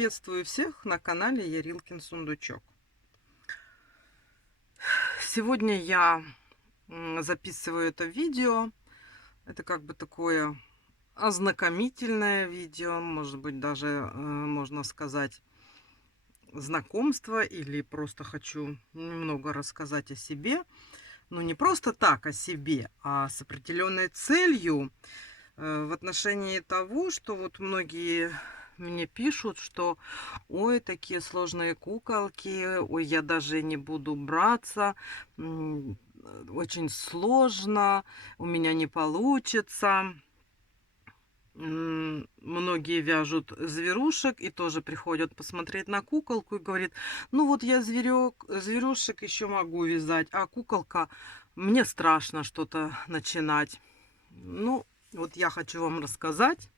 Приветствую всех на канале Ярилкин Сундучок. Сегодня я записываю это видео. Это как бы такое ознакомительное видео, может быть, даже можно сказать знакомство, или просто хочу немного рассказать о себе. Но не просто так о себе, а с определенной целью в отношении того, что вот многие мне пишут, что ой, такие сложные куколки, ой, я даже не буду браться, очень сложно, у меня не получится. Многие вяжут зверушек и тоже приходят посмотреть на куколку и говорит, ну вот я зверушек еще могу вязать, а куколка, мне страшно что-то начинать. Ну, вот я хочу вам рассказать,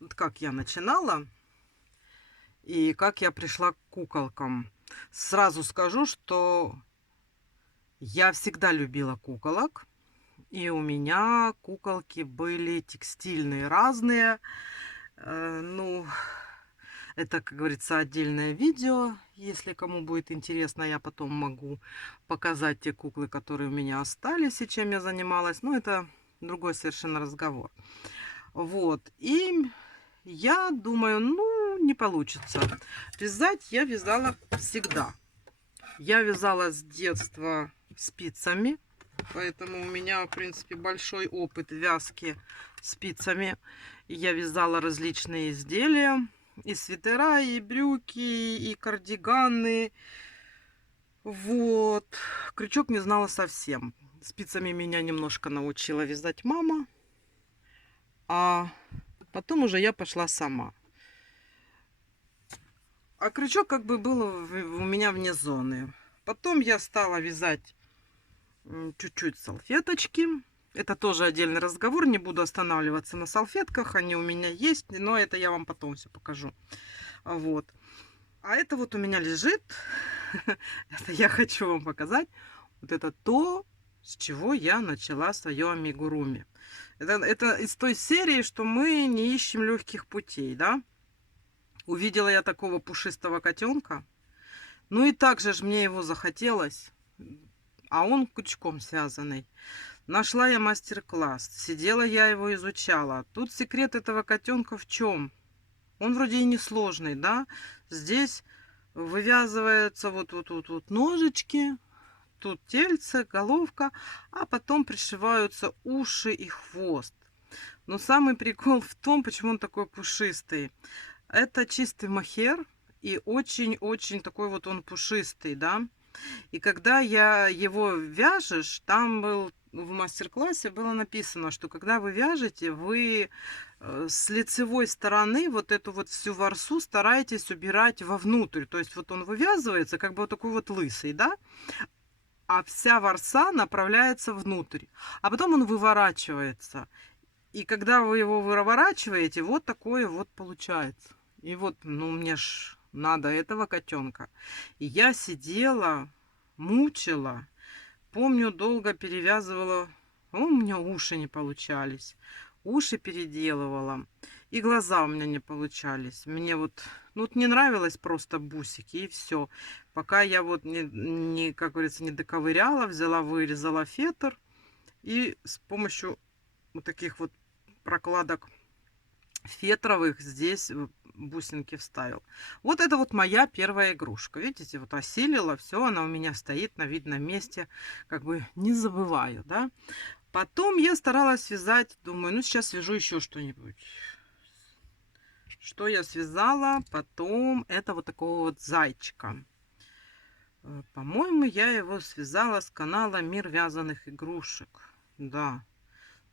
вот как я начинала и как я пришла к куколкам. Сразу скажу, что я всегда любила куколок. И у меня куколки были текстильные, разные. Ну, это, как говорится, отдельное видео. Если кому будет интересно, я потом могу показать те куклы, которые у меня остались и чем я занималась. Но это другой совершенно разговор. Вот. И я думаю, ну, не получится. Вязать я вязала всегда. Я вязала с детства спицами. Поэтому у меня, в принципе, большой опыт вязки спицами. Я вязала различные изделия. И свитера, и брюки, и кардиганы. Вот. Крючок не знала совсем. Спицами меня немножко научила вязать мама. А потом уже я пошла сама. А крючок как бы был у меня вне зоны. Потом я стала вязать чуть-чуть салфеточки. Это тоже отдельный разговор. Не буду останавливаться на салфетках. Они у меня есть, но это я вам потом все покажу. Вот. А это вот у меня лежит. Это я хочу вам показать. Вот это то, с чего я начала свое амигуруми. Это из той серии, что мы не ищем легких путей, да? Увидела я такого пушистого котенка. Ну и также же мне его захотелось. А он крючком связанный. Нашла я мастер-класс. Сидела я его изучала. Тут секрет этого котенка в чем? Он вроде и не сложный, да? Здесь вывязываются вот ножички. Тут тельце, головка. А потом пришиваются уши и хвост. Но самый прикол в том, почему он такой пушистый. Это чистый мохер. И очень-очень такой вот он пушистый, да? И когда я его вяжешь, там был в мастер-классе было написано, что когда вы вяжете, вы с лицевой стороны вот эту вот всю ворсу стараетесь убирать вовнутрь. То есть вот он вывязывается, как бы вот такой вот лысый, да? А вся ворса направляется внутрь. А потом он выворачивается. И когда вы его выворачиваете, вот такое вот получается. И вот, ну, мне ж надо этого котенка. И я сидела, мучила. Помню, долго перевязывала. У меня уши не получались. Уши переделывала. И глаза у меня не получались. Мне вот, ну, вот не нравилось просто бусики, и все. Пока я вот не, как говорится, не доковыряла, взяла, вырезала фетр. И с помощью вот таких вот прокладок фетровых здесь бусинки вставил. Вот это вот моя первая игрушка. Видите, вот осилила, все, она у меня стоит на видном месте, как бы не забываю, да. Потом я старалась связать, думаю, ну сейчас свяжу еще что-нибудь. Что я связала? Потом это вот такого вот зайчика. По-моему, я его связала с канала Мир вязаных игрушек. Да.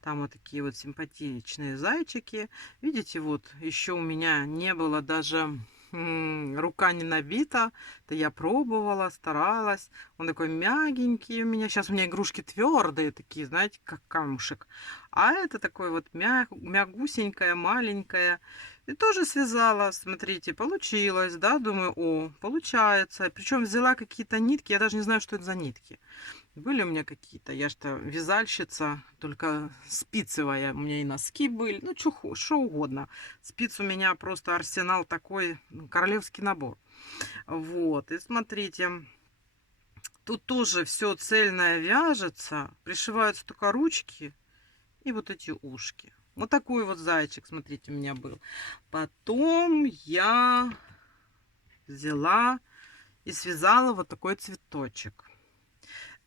Там вот такие вот симпатичные зайчики. Видите, вот еще у меня не было даже рука не набита. Это я пробовала, старалась. Он такой мягенький у меня. Сейчас у меня игрушки твердые такие, знаете, как камушек. А это такое вот мягусенькое, маленькое. И тоже связала, смотрите, получилось, да, думаю, о, получается. Причем взяла какие-то нитки, я даже не знаю, что это за нитки. Были у меня какие-то, я что вязальщица, только спицевая, у меня и носки были, ну, что угодно. Спиц у меня просто арсенал такой, королевский набор. Вот, и смотрите, тут тоже все цельное вяжется, пришиваются только ручки и вот эти ушки. Вот такой вот зайчик, смотрите, у меня был. Потом я взяла и связала вот такой цветочек.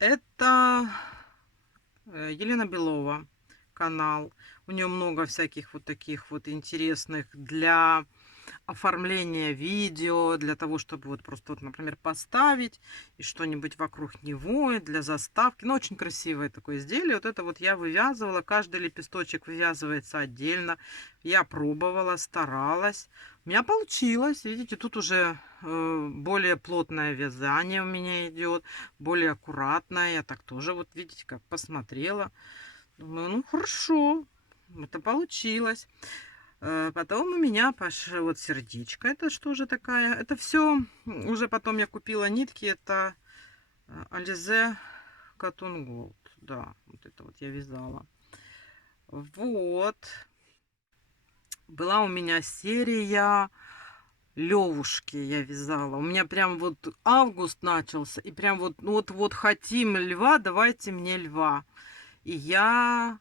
Это Елена Белова канал. У нее много всяких вот таких вот интересных для оформления видео, для того, чтобы вот просто вот, например, поставить и что-нибудь вокруг него, и для заставки. Ну, очень красивое такое изделие. Вот это вот я вывязывала. Каждый лепесточек вывязывается отдельно. Я пробовала, старалась. У меня получилось. Видите, тут уже более плотное вязание у меня идет, более аккуратное. Я так тоже вот, видите, как посмотрела. Думаю, ну хорошо, это получилось. Потом у меня пошло вот сердечко. Это что же такая? Это все. Уже потом я купила нитки. Это Alize Cotton Gold. Да, вот это вот я вязала. Вот. Была у меня серия Левушки я вязала. У меня прям вот август начался. И прям вот, ну вот хотим льва, давайте мне льва. И я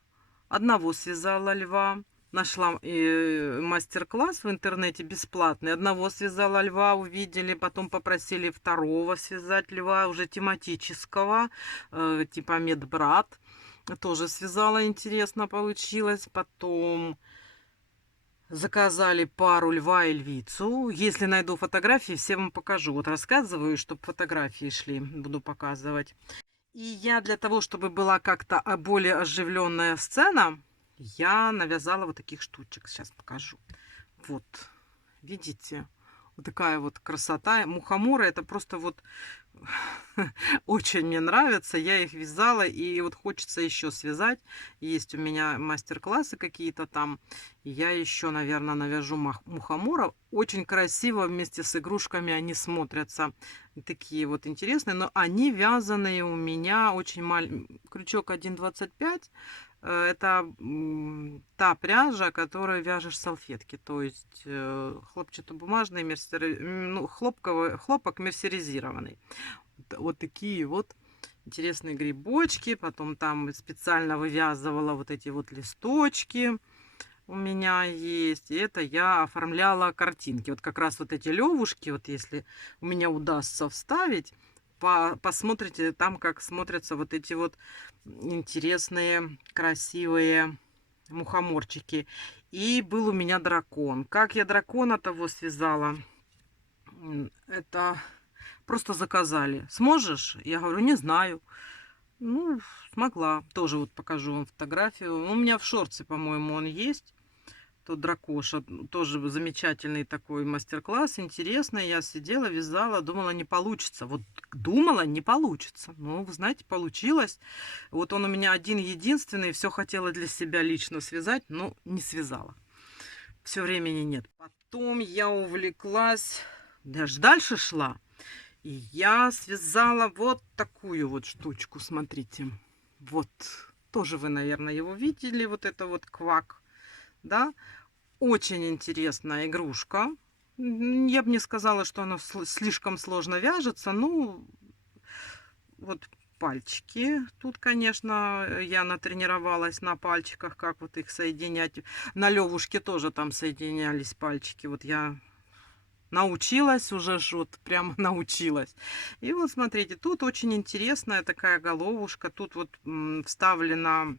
одного связала льва. Нашла мастер-класс в интернете бесплатный. Одного связала льва, увидели, потом попросили второго связать льва, уже тематического, типа медбрат. Тоже связала, интересно получилось. Потом заказали пару льва и львицу. Если найду фотографии, все вам покажу. Вот рассказываю, чтобы фотографии шли, буду показывать. И я для того, чтобы была как-то более оживленная сцена, я навязала вот таких штучек. Сейчас покажу. Вот, видите? Вот такая вот красота. Мухоморы это просто вот очень мне нравится. Я их вязала и вот хочется еще связать. Есть у меня мастер-классы какие-то там. И я еще, наверное, навяжу мухоморов. Очень красиво вместе с игрушками они смотрятся. Такие вот интересные. Но они вязаные у меня очень маленький. Крючок 1,25. Это та пряжа, которой вяжешь салфетки, то есть хлопчатобумажный, ну, хлопок мерсеризированный. Вот такие вот интересные грибочки. Потом там специально вывязывала вот эти вот листочки. У меня есть. И это я оформляла картинки. Вот как раз вот эти левушки, вот если у меня удастся вставить, посмотрите там, как смотрятся вот эти вот интересные, красивые мухоморчики. И был у меня дракон. Как я дракона того связала? Это просто заказали. Сможешь? Я говорю, не знаю. Ну, смогла. Тоже вот покажу вам фотографию. У меня в шорте, по-моему, он есть. Тот дракоша. Тоже замечательный такой мастер-класс. Интересный. Я сидела, вязала, думала, не получится. Вот думала, не получится. Но, вы знаете, получилось. Вот он у меня один-единственный. Все хотела для себя лично связать, но не связала. Все времени нет. Потом я увлеклась, даже дальше шла. И я связала вот такую вот штучку, смотрите. Вот, тоже вы, наверное, его видели, вот это вот квак, да. Очень интересная игрушка. Я бы не сказала, что она слишком сложно вяжется, ну, вот пальчики. Тут, конечно, я натренировалась на пальчиках, как вот их соединять. На левушке тоже там соединялись пальчики. Вот я научилась уже, вот прям научилась. И вот смотрите, тут очень интересная такая головушка. Тут вот вставлена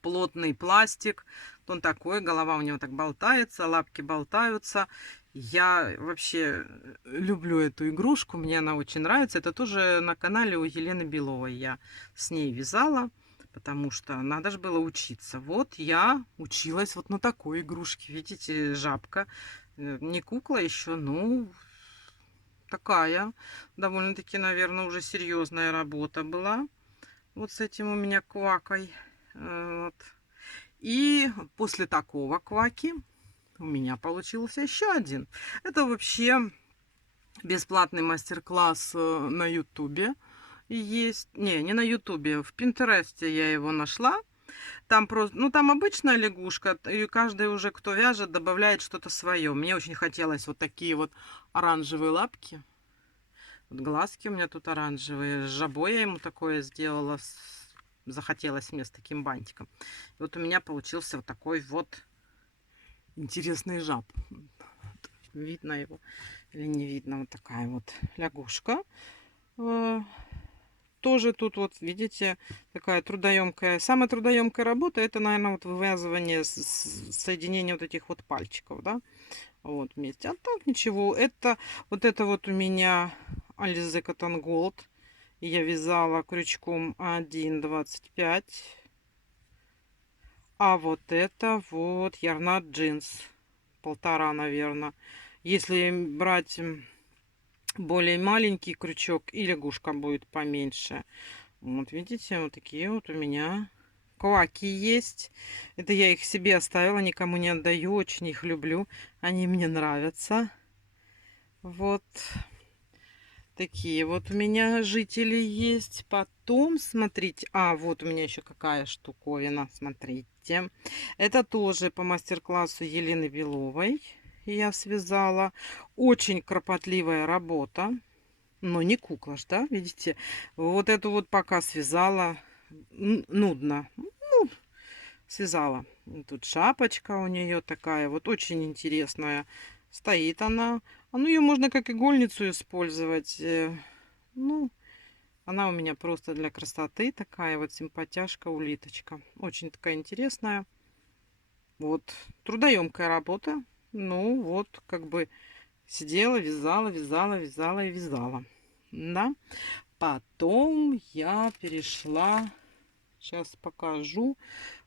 плотный пластик. Он такой, голова у него так болтается, лапки болтаются. Я вообще люблю эту игрушку, мне она очень нравится. Это тоже на канале у Елены Беловой я с ней вязала, потому что надо же было учиться. Вот я училась вот на такой игрушке. Видите, жабка. Не кукла еще, ну, такая довольно-таки, наверное, уже серьезная работа была. Вот с этим у меня квакой. Вот. И после такого кваки у меня получился еще один. Это вообще бесплатный мастер-класс на ютубе есть. Не на ютубе, в Пинтересте я его нашла. Там просто, ну там обычная лягушка, и каждый уже, кто вяжет, добавляет что-то свое. Мне очень хотелось вот такие вот оранжевые лапки. Вот глазки у меня тут оранжевые. С жабой я ему такое сделала. Захотелось мне с таким бантиком. И вот у меня получился вот такой вот интересный жаб. Видно его или не видно? Вот такая вот лягушка. Тоже тут вот, видите, такая трудоемкая. Самая трудоемкая работа, это, наверное, вот вывязывание, соединение вот этих вот пальчиков, да, вот вместе. А так ничего. Это вот у меня Alize Cotton Gold. Я вязала крючком 1,25. А вот это вот Ярнат Джинс. 1,5, наверное. Если брать более маленький крючок, и лягушка будет поменьше. Вот видите, вот такие вот у меня кваки есть. Это я их себе оставила, никому не отдаю, очень их люблю. Они мне нравятся. Вот такие вот у меня жители есть. Потом, смотрите, вот у меня еще какая штуковина, смотрите. Это тоже по мастер-классу Елены Беловой я связала. Очень кропотливая работа. Но не кукла ж, да, видите? Вот эту вот пока связала, нудно. Ну, связала. Тут шапочка у нее такая, вот очень интересная. Стоит она. Ну, ее можно как игольницу использовать. Ну, она у меня просто для красоты такая вот симпатяшка, улиточка. Очень такая интересная. Вот, трудоемкая работа. Ну, вот, как бы сидела, вязала, вязала, вязала и вязала. Да. Потом я перешла, сейчас покажу.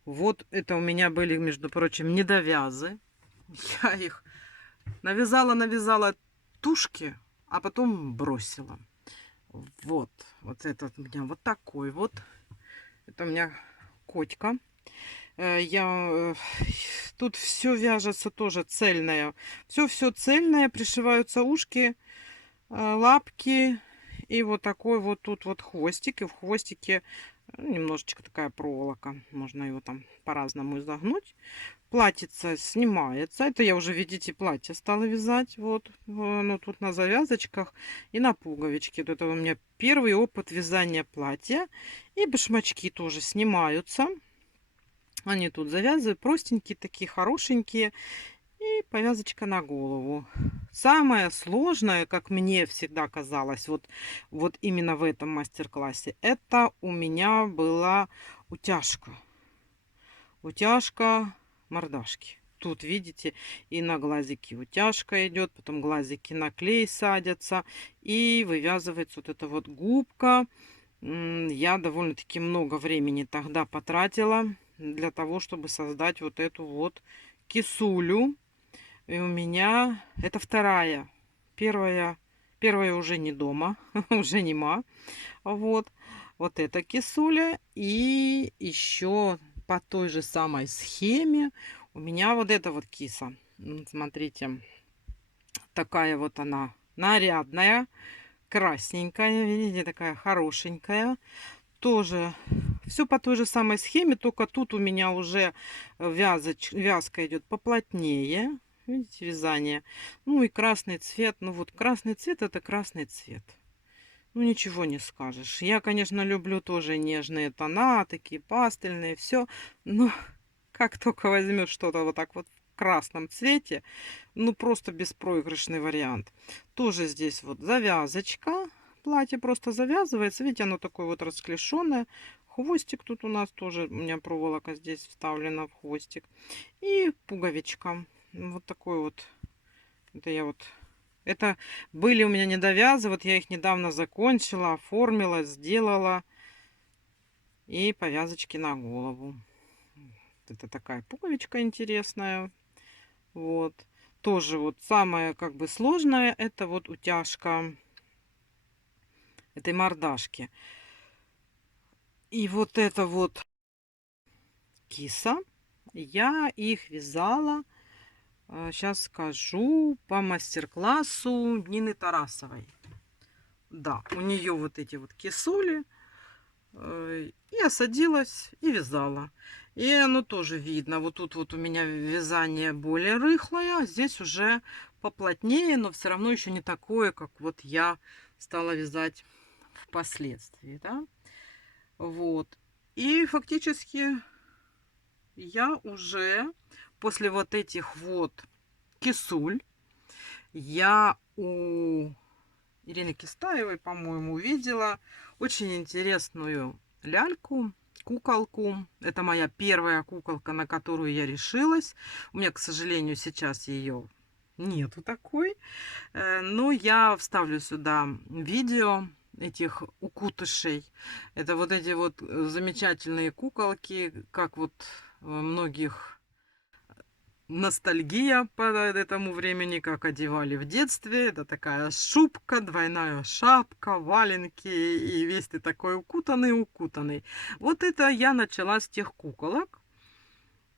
Вот это у меня были, между прочим, недовязы. Я их навязала тушки, а потом бросила. Вот этот у меня вот такой вот. Это у меня котика. Тут все вяжется тоже цельное. Все цельное, пришиваются ушки, лапки. И вот такой вот тут вот хвостик. И в хвостике немножечко такая проволока. Можно его там по-разному изогнуть. Платьице снимается. Это я уже, видите, платье стала вязать. Вот. Ну, тут на завязочках и на пуговичке. Вот это у меня первый опыт вязания платья. И башмачки тоже снимаются. Они тут завязывают. Простенькие такие, хорошенькие. И повязочка на голову. Самое сложное, как мне всегда казалось, вот именно в этом мастер-классе, это у меня была утяжка. Утяжка мордашки. Тут, видите, и на глазики утяжка идет, потом глазики на клей садятся, и вывязывается вот эта вот губка. Я довольно-таки много времени тогда потратила для того, чтобы создать вот эту вот кисулю. И у меня это вторая. Первая уже не дома, уже нема. Вот. Вот эта кисуля. И еще по той же самой схеме у меня вот эта вот киса. Смотрите, такая вот она нарядная, красненькая, видите, такая хорошенькая. Тоже все по той же самой схеме, только тут у меня уже вязка идет поплотнее. Видите, вязание. Ну и красный цвет. Ну вот красный цвет, это красный цвет. Ну ничего не скажешь. Я, конечно, люблю тоже нежные тона, такие пастельные, все. Но как только возьмешь что-то вот так вот в красном цвете, ну просто беспроигрышный вариант. Тоже здесь вот завязочка. Платье просто завязывается. Видите, оно такое вот расклешенное. Хвостик тут у нас тоже, у меня проволока здесь вставлена в хвостик. И пуговичка. Вот такой вот. Это были у меня недовязы. Вот я их недавно закончила, оформила, сделала. И повязочки на голову. Это такая пуговичка интересная. Вот. Тоже вот самое как бы сложное, это вот утяжка этой мордашки. И вот это вот киса. я их вязала, сейчас скажу, по мастер-классу Нины Тарасовой. Да, у нее вот эти вот кисули. Я садилась и вязала. И оно тоже видно. Вот тут вот у меня вязание более рыхлое, а здесь уже поплотнее, но все равно еще не такое, как вот я стала вязать впоследствии, да. Вот. И фактически я уже после вот этих вот кисуль, я у Ирины Кистаевой, по-моему, увидела очень интересную ляльку, куколку. Это моя первая куколка, на которую я решилась. У меня, к сожалению, сейчас ее нету такой. Но я вставлю сюда видео этих укутышей. Это вот эти вот замечательные куколки, как вот многих ностальгия по этому времени, как одевали в детстве. Это такая шубка, двойная шапка, валенки, и весь ты такой укутанный. Вот это я начала с тех куколок.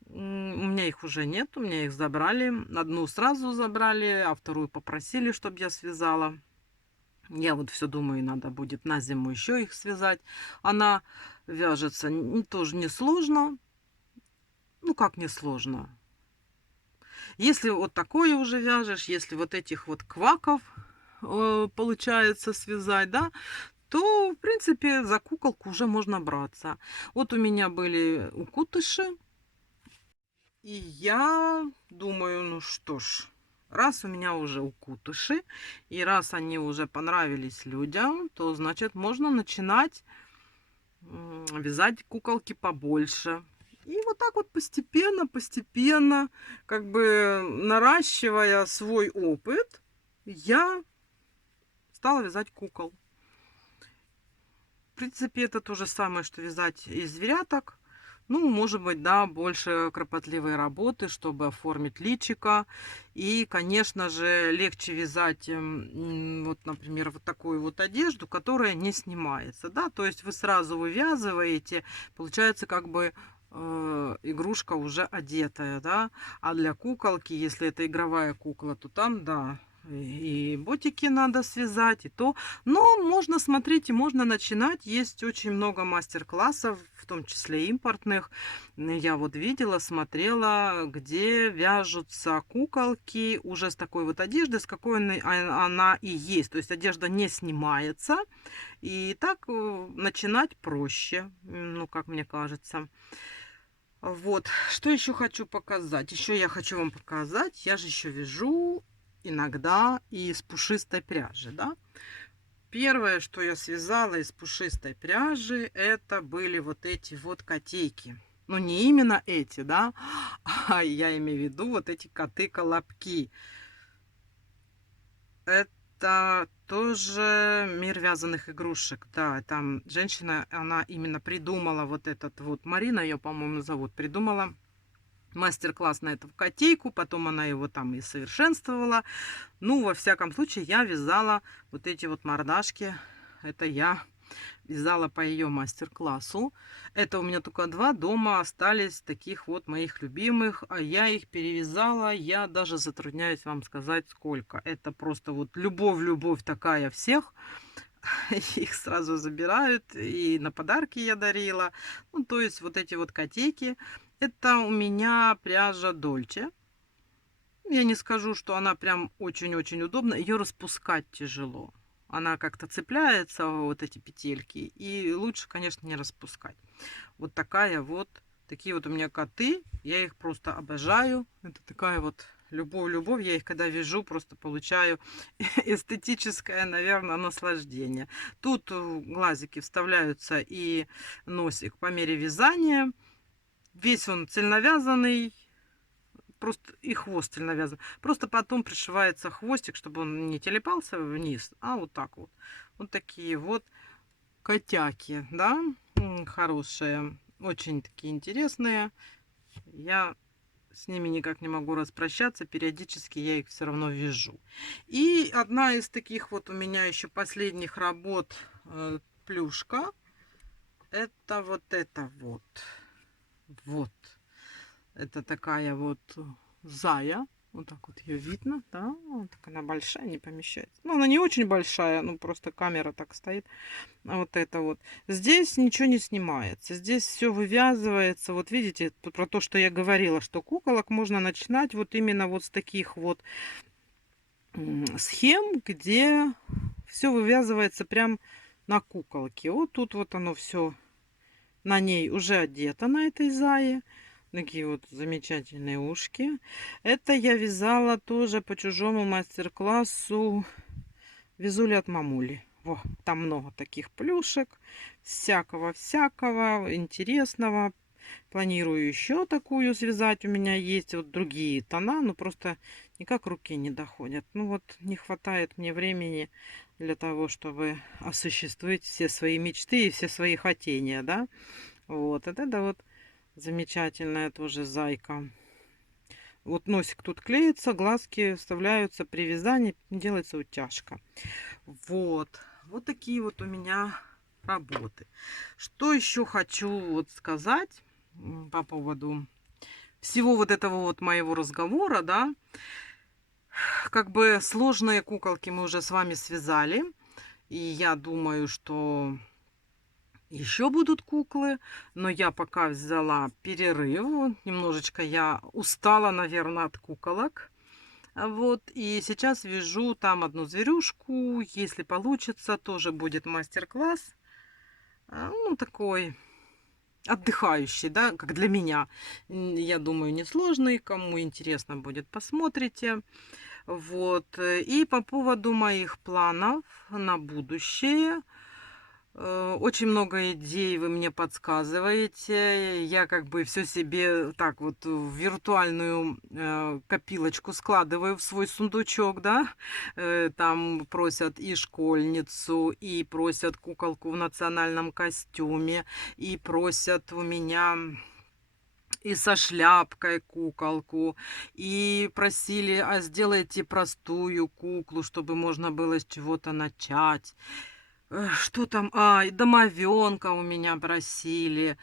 У меня их уже нет, у меня их забрали. Одну сразу забрали, а вторую попросили, чтобы я связала. Я вот все думаю, надо будет на зиму еще их связать. Она вяжется тоже несложно. Ну, как несложно? Если вот такое уже вяжешь, если вот этих вот кваков получается связать, да, то, в принципе, за куколку уже можно браться. Вот у меня были укутыши, и я думаю, ну что ж, раз у меня уже укутыши, и раз они уже понравились людям, то, значит, можно начинать вязать куколки побольше. И вот так вот постепенно, как бы наращивая свой опыт, я стала вязать кукол. В принципе, это то же самое, что вязать из зверяток. Ну, может быть, да, больше кропотливой работы, чтобы оформить личико. И, конечно же, легче вязать, вот, например, вот такую вот одежду, которая не снимается, да. То есть вы сразу вывязываете, получается как бы игрушка уже одетая, да. А для куколки, если это игровая кукла, то там, да, и ботики надо связать, и то. Но можно смотреть и можно начинать. Есть очень много мастер-классов, в том числе импортных. Я вот видела, смотрела, где вяжутся куколки уже с такой вот одеждой, с какой она и есть. То есть одежда не снимается. И так начинать проще, ну, как мне кажется. Вот, что еще хочу показать? Еще я хочу вам показать, я же еще вяжу иногда из пушистой пряжи, да. Первое, что я связала из пушистой пряжи, это были вот эти вот котейки. Ну, не именно эти, да, а я имею в виду вот эти коты-колобки. Это тоже мир вязаных игрушек. Да, там женщина, она именно придумала вот этот вот, Марина ее, по-моему, зовут, придумала мастер-класс на эту котейку, потом она его там и совершенствовала. Ну, во всяком случае, я вязала вот эти вот мордашки. Это я вязала по ее мастер-классу. Это у меня только два дома остались таких вот моих любимых, а я их перевязала. Я даже затрудняюсь вам сказать, сколько. Это просто вот любовь такая всех. Их сразу забирают, и на подарки я дарила. Ну, то есть вот эти вот котейки. Это у меня пряжа Дольче. Я не скажу, что она прям очень-очень удобна. Ее распускать тяжело. Она как-то цепляется, вот эти петельки. И лучше, конечно, не распускать. Вот такая вот. Такие вот у меня коты. Я их просто обожаю. Это такая вот любовь. Я их когда вяжу, просто получаю эстетическое, наверное, наслаждение. Тут глазики вставляются и носик по мере вязания. Весь он цельновязанный. Просто и хвост цельновязан. Просто потом пришивается хвостик, чтобы он не телепался вниз, а вот так вот. Вот такие вот котяки, да, хорошие. Очень такие интересные. Я с ними никак не могу распрощаться. Периодически я их все равно вяжу. И одна из таких вот у меня еще последних работ плюшка. Это вот это вот. Вот. Это такая вот зая. Вот так вот ее видно, да, вот так она большая, не помещается. Ну, она не очень большая, ну, просто камера так стоит. А вот это вот. Здесь ничего не снимается. Здесь все вывязывается. Вот видите, про то, что я говорила, что куколок можно начинать вот именно вот с таких вот схем, где все вывязывается прям на куколке. Вот тут вот оно все на ней уже одето, на этой зае. Такие вот замечательные ушки. Это я вязала тоже по чужому мастер-классу «Вязули от мамули». Во, там много таких плюшек, всякого-всякого интересного. Планирую еще такую связать. У меня есть вот другие тона, но просто никак руки не доходят. Ну вот не хватает мне времени для того, чтобы осуществить все свои мечты и все свои хотения, да. Вот, это вот замечательная тоже зайка. Вот носик тут клеится, глазки вставляются при вязании, делается утяжка. Вот, вот такие вот у меня работы. Что еще хочу вот сказать по поводу всего вот этого вот моего разговора, да. Как бы сложные куколки мы уже с вами связали. И я думаю, что еще будут куклы, но я пока взяла перерыв. Немножечко я устала, наверное, от куколок. Вот, и сейчас вяжу там одну зверюшку. Если получится, тоже будет мастер-класс. Ну, такой отдыхающий, да, как для меня. Я думаю, несложный. Кому интересно будет, посмотрите. Вот. И по поводу моих планов на будущее. Очень много идей вы мне подсказываете. Я как бы все себе так вот в виртуальную копилочку складываю в свой сундучок, да. Там просят и школьницу, и просят куколку в национальном костюме, и просят у меня и со шляпкой куколку, и просили, а сделайте простую куклу, чтобы можно было с чего-то начать. Что там? И домовенка у меня просили.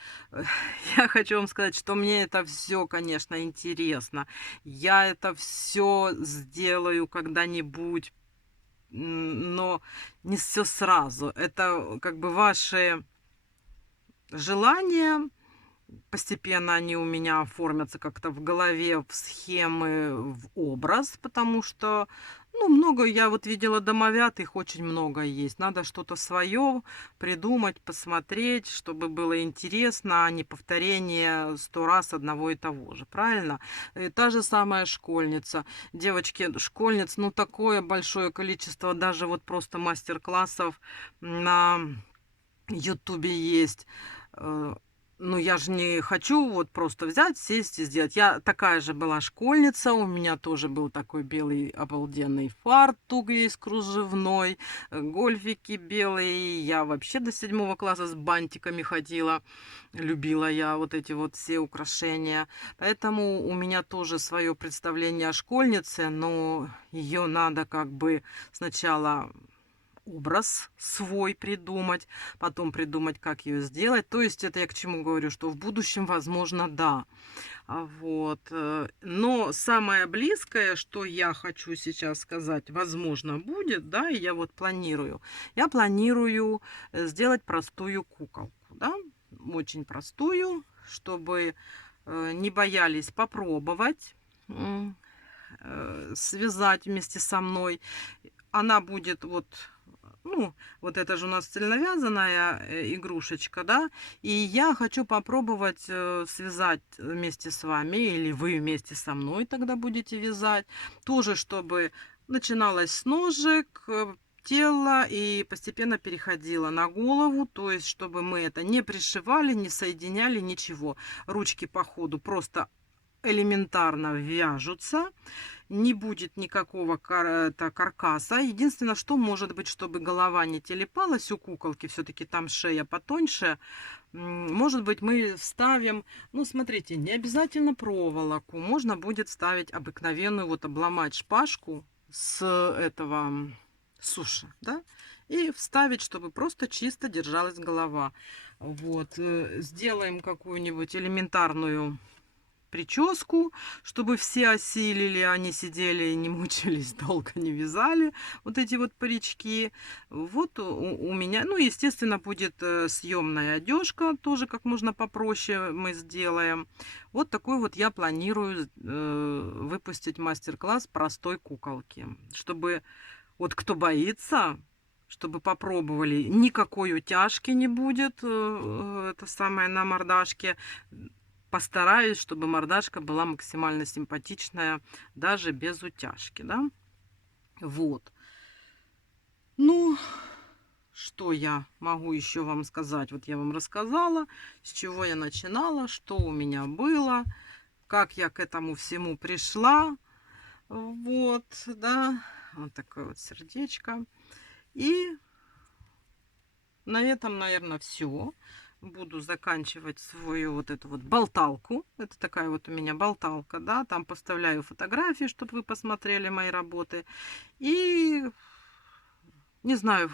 Я хочу вам сказать, что мне это все, конечно, интересно. Я это все сделаю когда-нибудь, но не все сразу. Это как бы ваши желания. Постепенно они у меня оформятся как-то в голове, в схемы, в образ, потому что, ну, много я вот видела домовят, их очень много есть. Надо что-то свое придумать, посмотреть, чтобы было интересно, а не повторение 100 раз одного и того же, правильно? И та же самая школьница. Девочки, школьниц, ну, такое большое количество, даже вот просто мастер-классов на Ютубе есть. Ну, я же не хочу вот просто взять, сесть и сделать. Я такая же была школьница, у меня тоже был такой белый обалденный фартук есть кружевной, гольфики белые. Я вообще до 7 класса с бантиками ходила. Любила я вот эти вот все украшения. Поэтому у меня тоже свое представление о школьнице, но ее надо как бы сначала образ свой придумать, потом придумать, как ее сделать. То есть это я к чему говорю, что в будущем, возможно, да. Вот. Но самое близкое, что я хочу сейчас сказать, возможно, будет, да, и я вот планирую. Я планирую сделать простую куколку, да, очень простую, чтобы не боялись попробовать связать вместе со мной. Она будет вот, ну, вот это же у нас цельновязанная игрушечка, да, и я хочу попробовать связать вместе с вами, или вы вместе со мной тогда будете вязать, тоже чтобы начиналось с ножек, тело и постепенно переходила на голову, то есть чтобы мы это не пришивали, не соединяли, ничего. Ручки по ходу просто элементарно вяжутся, не будет никакого каркаса. Единственное, что может быть, чтобы голова не телепалась у куколки, все-таки там шея потоньше, может быть, мы вставим, ну, смотрите, не обязательно проволоку, можно будет вставить обыкновенную, вот обломать шпажку с этого суши, да, и вставить, чтобы просто чисто держалась голова. Вот, сделаем какую-нибудь элементарную прическу, чтобы все осилили, они сидели и не мучились, долго не вязали вот эти вот парички. Вот у меня, ну, естественно, будет съемная одежка, тоже как можно попроще мы сделаем. Вот такой вот я планирую выпустить мастер-класс простой куколки, чтобы вот кто боится, чтобы попробовали, никакой утяжки не будет, это самое на мордашке. Постараюсь, чтобы мордашка была максимально симпатичная, даже без утяжки, да. Вот. Ну, что я могу еще вам сказать? Вот я вам рассказала, с чего я начинала, что у меня было, как я к этому всему пришла. Вот, да. Вот такое вот сердечко. И на этом, наверное, все. Буду заканчивать свою вот эту вот болталку. Это такая вот у меня болталка, да. Там поставляю фотографии, чтобы вы посмотрели мои работы. И, не знаю,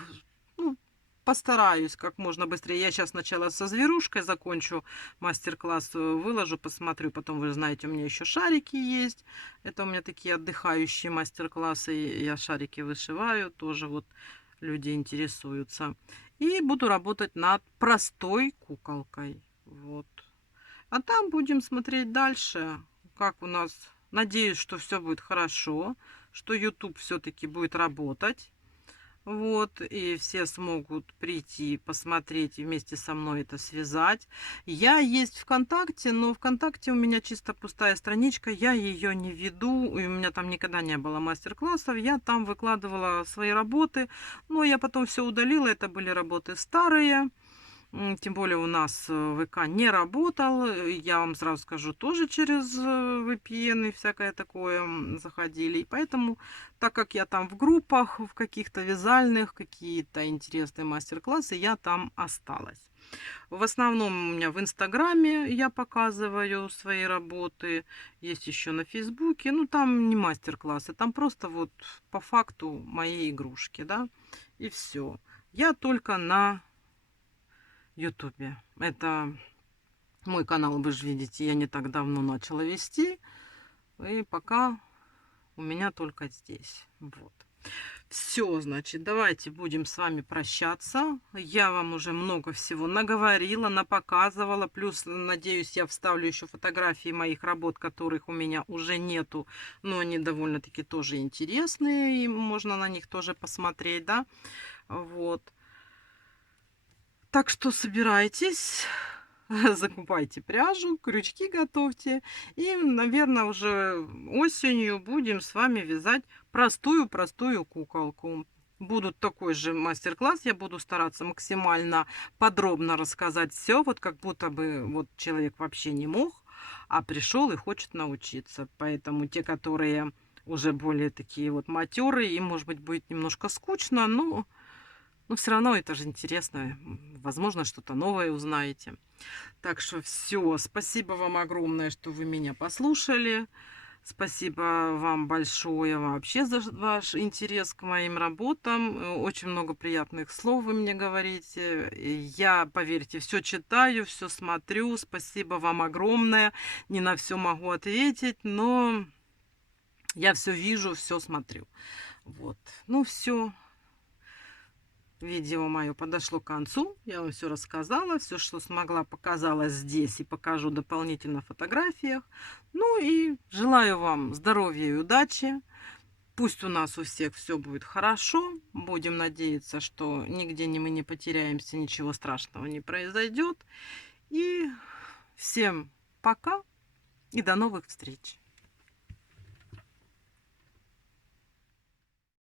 ну, постараюсь как можно быстрее. Я сейчас сначала со зверушкой закончу мастер-класс, выложу, посмотрю. Потом, вы знаете, у меня еще шарики есть. Это у меня такие отдыхающие мастер-классы. Я шарики вышиваю. Тоже вот люди интересуются. И буду работать над простой куколкой. Вот. А там будем смотреть дальше, как у нас. Надеюсь, что все будет хорошо, что YouTube все-таки будет работать. Вот, и все смогут прийти, посмотреть и вместе со мной это связать. Я есть ВКонтакте, но ВКонтакте у меня чисто пустая страничка, я ее не веду, и у меня там никогда не было мастер-классов, я там выкладывала свои работы, но я потом все удалила, это были работы старые. Тем более у нас ВК не работал. Я вам сразу скажу, тоже через VPN и всякое такое заходили. И поэтому, так как я там в группах, в каких-то вязальных, какие-то интересные мастер-классы, я там осталась. В основном у меня в Инстаграме я показываю свои работы. Есть еще на Фейсбуке. Ну, там не мастер-классы, там просто вот по факту мои игрушки, да. И все. Я только на Ютубе. Это мой канал, вы же видите, я не так давно начала вести. И пока у меня только здесь. Вот. Все, значит, давайте будем с вами прощаться. Я вам уже много всего наговорила, напоказывала. Плюс, надеюсь, я вставлю еще фотографии моих работ, которых у меня уже нету. Но они довольно-таки тоже интересные. И можно на них тоже посмотреть, да. Вот. Так что собирайтесь, закупайте пряжу, крючки готовьте. И, наверное, уже осенью будем с вами вязать простую-простую куколку. Будут такой же мастер-класс. Я буду стараться максимально подробно рассказать все, вот как будто бы вот человек вообще не мог, а пришел и хочет научиться. Поэтому те, которые уже более такие вот матерые, им, может быть, будет немножко скучно, но все равно это же интересно. Возможно, что-то новое узнаете. Так что все. Спасибо вам огромное, что вы меня послушали. Спасибо вам большое вообще за ваш интерес к моим работам. Очень много приятных слов вы мне говорите. Я, поверьте, все читаю, все смотрю. Спасибо вам огромное. Не на все могу ответить, но я все вижу, все смотрю. Вот. Ну все. Видео мое подошло к концу. Я вам все рассказала. Все, что смогла, показала здесь. И покажу дополнительно в фотографиях. Ну и желаю вам здоровья и удачи. Пусть у нас у всех все будет хорошо. Будем надеяться, что нигде мы не потеряемся, ничего страшного не произойдет. И всем пока и до новых встреч.